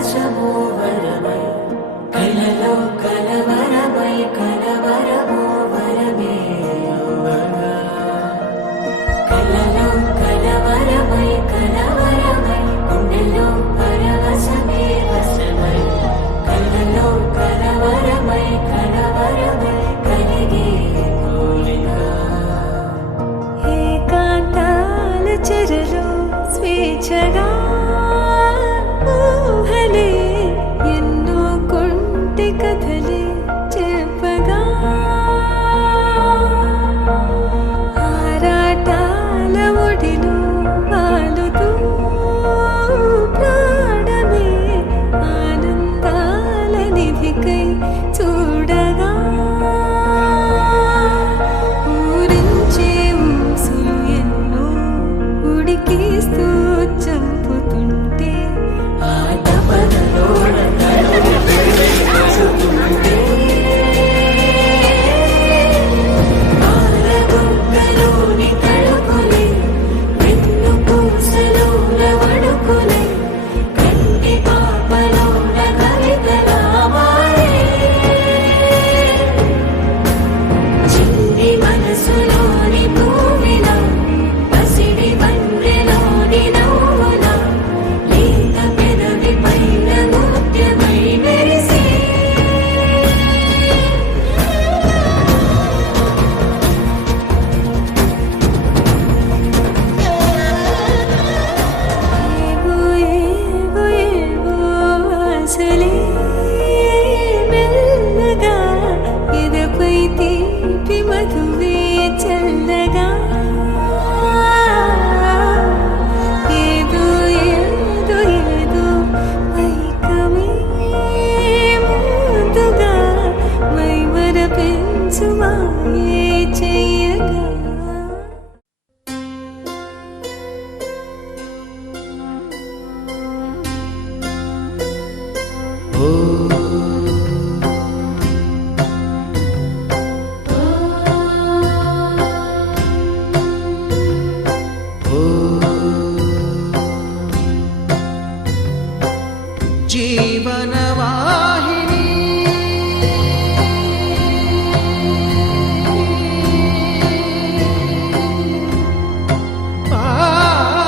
పరవశము వరమై కలలో కలవరమై కలవరము వరమే యువగా కలలో కలవరమై కలవరమై గుండెలో పరవశమే వశమై కలలో కలవరమై కలవరమై కలిగే కోరిక ఏకాంతాల చెరలో స్వేచ్ఛగా ఊహలే ఎన్నో కొంటె కథలే చెప్పగా ఆరాటాల ఒడిలో వాలుతూ ప్రాణమే ఆనందాల నిధికై చూడగా ఊరించే ఊసులు ఎన్నో ఉడికిస్తూ చంపుతుంటే ఆటపదలోన పాలబుగ్గలోని తడుకులే వెన్ను పూసలోన వడుకులే కంటి పాపలోన కవితలా మారే చిన్ని మనసులోని పూవిలా పసిడి బండ్రెలోని నవ్వులా లేత పెదవి పైన ముత్యమై మెరిసే ఏవో ఏవో ఏవో ఆశలే మెల్లగా ఎదపై తీపి మధువే చల్లగా ఏదో ఏదో ఏదో మైకమే ముందుగా మైమర పెంచు మాయే చెయ్యగా జీవనవాహిని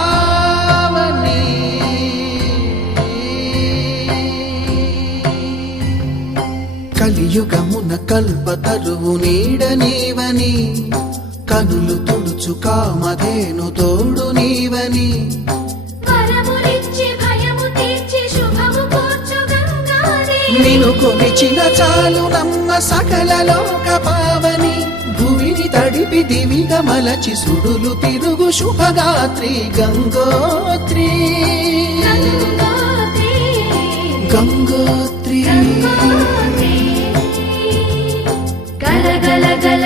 పావని కలియుగమున కల్పతరువు నీడ నీవని కనులు తుడుచు కామధేను తోడు నీవని వరములిచ్చి భయము తీర్చి శుభము కూర్చు గంగాదేవి నిన్ను కొలిచిన చాలు నమ్మ సకల లోక పావని భూమిని తడిపి దివిగా మలచి సుడులు తిరుగు శుభగాత్రి గంగోత్రి గంగోత్రి గంగోత్రి గల గల గల